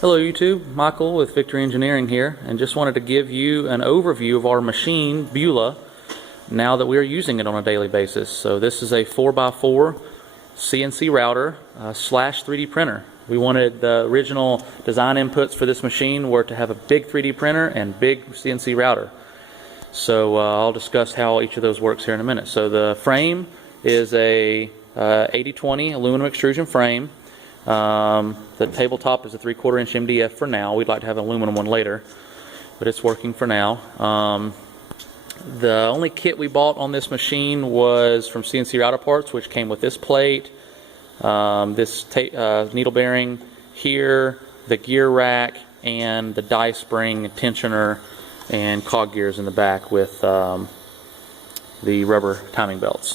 Hello YouTube, Michael with Victory Engineering here, and just wanted to give you an overview of our machine, Beulah, now that we are using it on a daily basis. So this is a 4x4 CNC router slash 3D printer. We wanted the original design inputs for this machine were to have a big 3D printer and big CNC router. So I'll discuss how each of those works here in a minute. So the frame is a 80/20 aluminum extrusion frame. The tabletop is a 3/4 inch MDF for now. We'd like to have an aluminum one later, but it's working for now. The only kit we bought on this machine was from CNC Router Parts, which came with this plate, this needle bearing here, the gear rack, and the die spring tensioner and cog gears in the back with the rubber timing belts.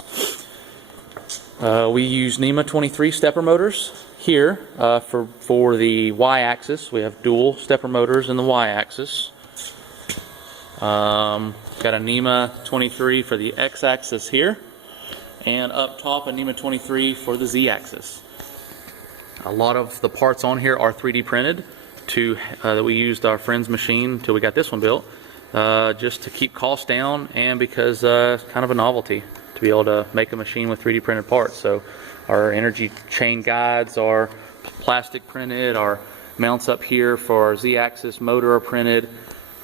We use NEMA 23 stepper motors here for the y-axis. We have dual stepper motors in the y-axis. Got a NEMA 23 for the x-axis here, and up top a NEMA 23 for the z-axis. A lot of the parts on here are 3D printed that we used our friend's machine until we got this one built, just to keep costs down and because kind of a novelty to be able to make a machine with 3D printed parts. So our energy chain guides are plastic printed, our mounts up here for our z-axis motor are printed,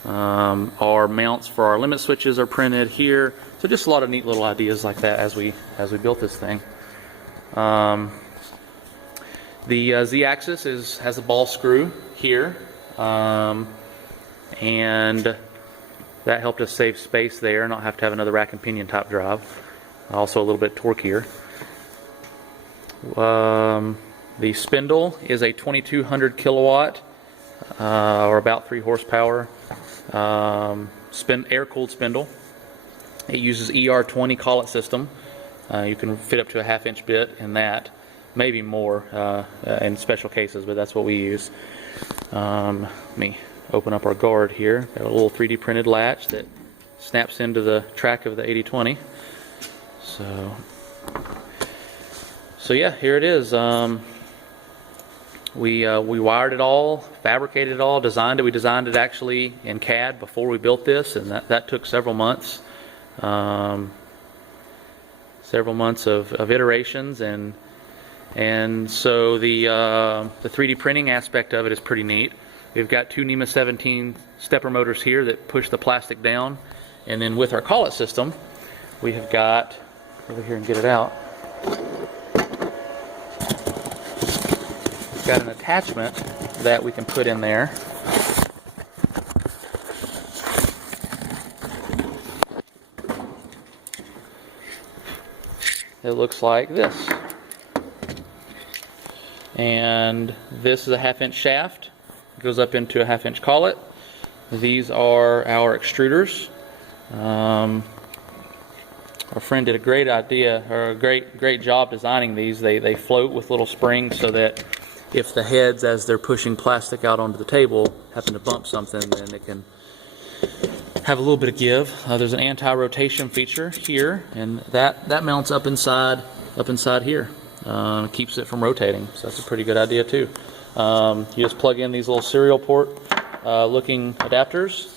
our mounts for our limit switches are printed here. So just a lot of neat little ideas like that as we built this thing. The z-axis has a ball screw here, and that helped us save space there, not have to have another rack and pinion type drive. Also a little bit torqueier. The spindle is a 2200 kilowatt or about 3 horsepower air-cooled spindle. It uses ER20 collet system. You can fit up to a 1/2 inch bit in that, maybe more in special cases, but that's what we use. Let me open up our guard here. Got a little 3D printed latch that snaps into the track of the 80/20. So yeah, here it is. We wired it all, fabricated it all, designed it. We designed it actually in CAD before we built this, and that took several months. Several months of iterations, and so the 3D printing aspect of it is pretty neat. We've got 2 NEMA 17 stepper motors here that push the plastic down, and then with our collet system, we have got, over here and get it out, got an attachment that we can put in there. It looks like this, and this is a 1/2 inch shaft. It goes up into a 1/2 inch collet. These are our extruders. Our friend did a great idea, or a great job designing these. They float with little springs so that if the heads, as they're pushing plastic out onto the table, happen to bump something, then it can have a little bit of give. There's an anti-rotation feature here, and that mounts up inside here. It keeps it from rotating, so that's a pretty good idea too. You just plug in these little serial port looking adapters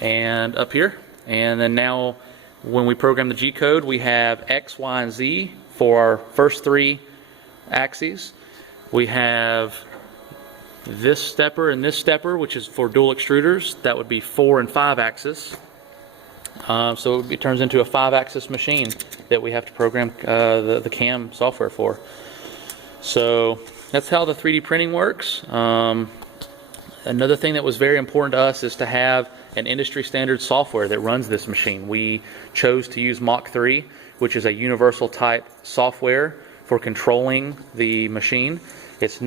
and up here, and then now when we program the G code, we have X, Y, and Z for our first 3 axes. We have this stepper and this stepper, which is for dual extruders. That would be 4 and 5 axis. So it turns into a 5-axis machine that we have to program the CAM software for. So that's how the 3D printing works. Another thing that was very important to us is to have an industry standard software that runs this machine. We chose to use Mach 3, which is a universal type software for controlling the machine. It's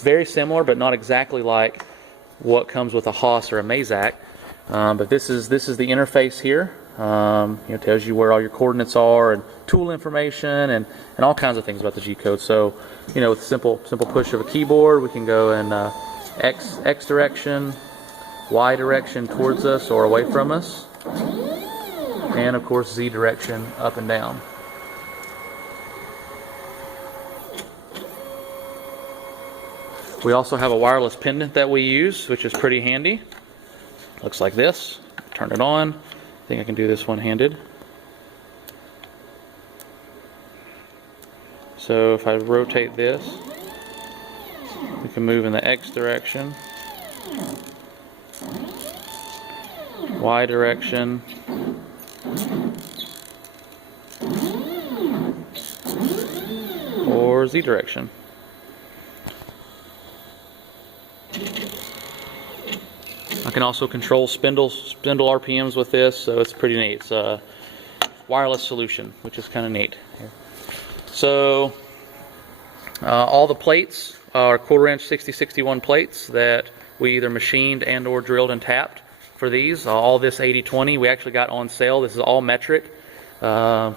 very similar, but not exactly like what comes with a Haas or a Mazak. But this is the interface here. It tells you where all your coordinates are and tool information and all kinds of things about the G code. So with a simple push of a keyboard, we can go in X direction, Y direction towards us or away from us, and of course Z direction up and down. We also have a wireless pendant that we use, which is pretty handy. Looks like this. Turn it on. I think I can do this one-handed. So if I rotate this, we can move in the X direction, Y direction, or Z direction. I can also control spindle RPMs with this, so it's pretty neat. It's a wireless solution, which is kind of neat. So all the plates are 1/4 inch 6061 plates that we either machined and or drilled and tapped for these. All this 80/20 we actually got on sale. This is all metric, and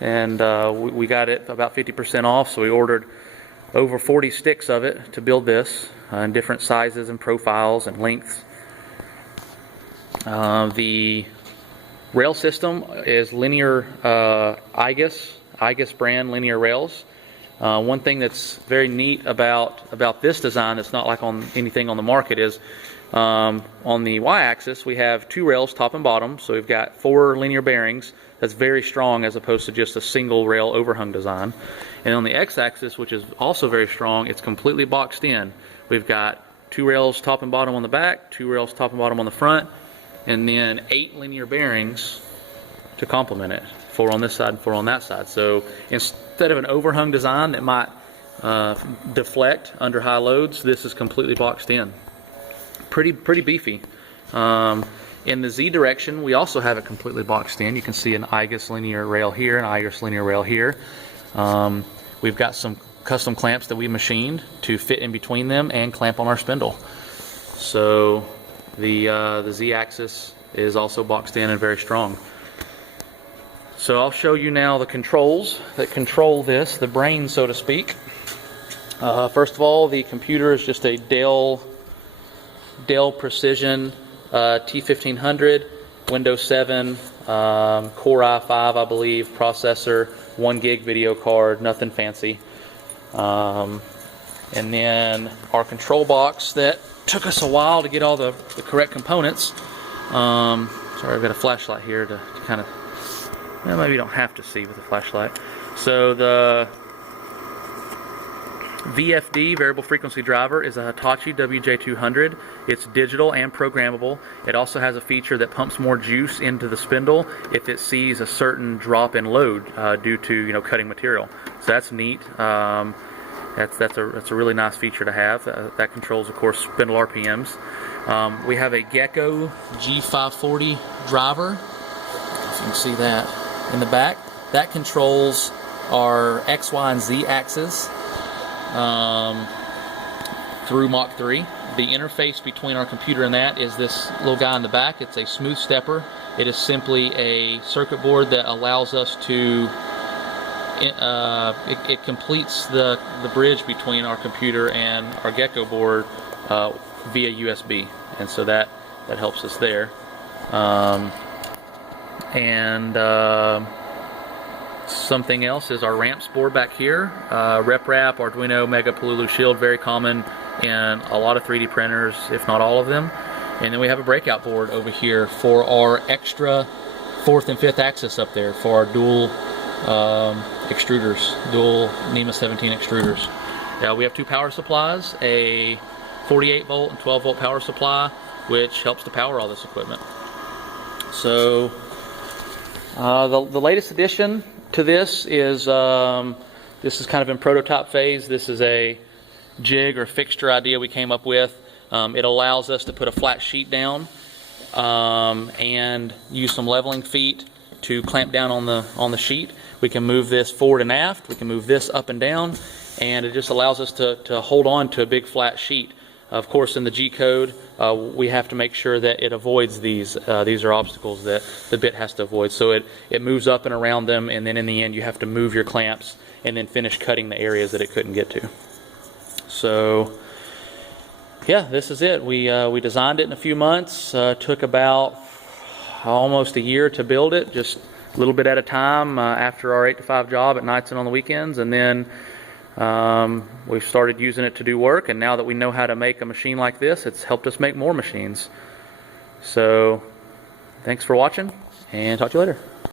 we got it about 50% off, so we ordered over 40 sticks of it to build this in different sizes and profiles and lengths. The rail system is linear IGUS brand linear rails. One thing that's very neat about this design that's not like on anything on the market is on the y-axis we have 2 rails top and bottom, so we've got 4 linear bearings. That's very strong as opposed to just a single rail overhung design. And on the x-axis, which is also very strong, it's completely boxed in. We've got 2 rails top and bottom on the back, 2 rails top and bottom on the front, and then 8 linear bearings to complement it. 4 on this side and 4 on that side. So instead of an overhung design that might deflect under high loads, this is completely boxed in. Pretty beefy. In the Z direction, we also have it completely boxed in. You can see an IGUS linear rail here, an IGUS linear rail here. We've got some custom clamps that we machined to fit in between them and clamp on our spindle. So the Z-axis is also boxed in and very strong. So I'll show you now the controls that control this, the brain, so to speak. First of all, the computer is just a Dell Precision T1500, Windows 7, Core i5, I believe, processor, 1 gig video card, nothing fancy. And then our control box that took us a while to get all the correct components. Sorry, I've got a flashlight here to kind of, well, maybe you don't have to see with a flashlight. So the VFD, variable frequency driver, is a Hitachi WJ200. It's digital and programmable. It also has a feature that pumps more juice into the spindle if it sees a certain drop in load due to cutting material. So that's neat. That's a really nice feature to have. That controls, of course, spindle RPMs. We have a Gecko G540 driver. If you can see that in the back. That controls our X, Y, and Z axis through Mach 3. The interface between our computer and that is this little guy in the back. It's a smooth stepper. It is simply a circuit board that allows us to it completes the bridge between our computer and our Gecko board via USB, and so that helps us there. Something else is our ramps board back here. RepRap, Arduino, Mega Pololu Shield, very common in a lot of 3D printers, if not all of them. And then we have a breakout board over here for our extra 4th and 5th axis up there for our dual extruders, dual NEMA 17 extruders. We have 2 power supplies, a 48 volt and 12 volt power supply, which helps to power all this equipment. So the latest addition to this is kind of in prototype phase. This is a jig or fixture idea we came up with. It allows us to put a flat sheet down and use some leveling feet to clamp down on the sheet. We can move this forward and aft. We can move this up and down, and it just allows us to hold on to a big flat sheet. Of course, in the G code, we have to make sure that it avoids these. These are obstacles that the bit has to avoid. So it moves up and around them, and then in the end you have to move your clamps and then finish cutting the areas that it couldn't get to. So yeah, this is it. We designed it in a few months. Took about almost a year to build it, just a little bit at a time after our 8 to 5 job at nights and on the weekends, and then We've started using it to do work, and now that we know how to make a machine like this, it's helped us make more machines. So thanks for watching, and talk to you later.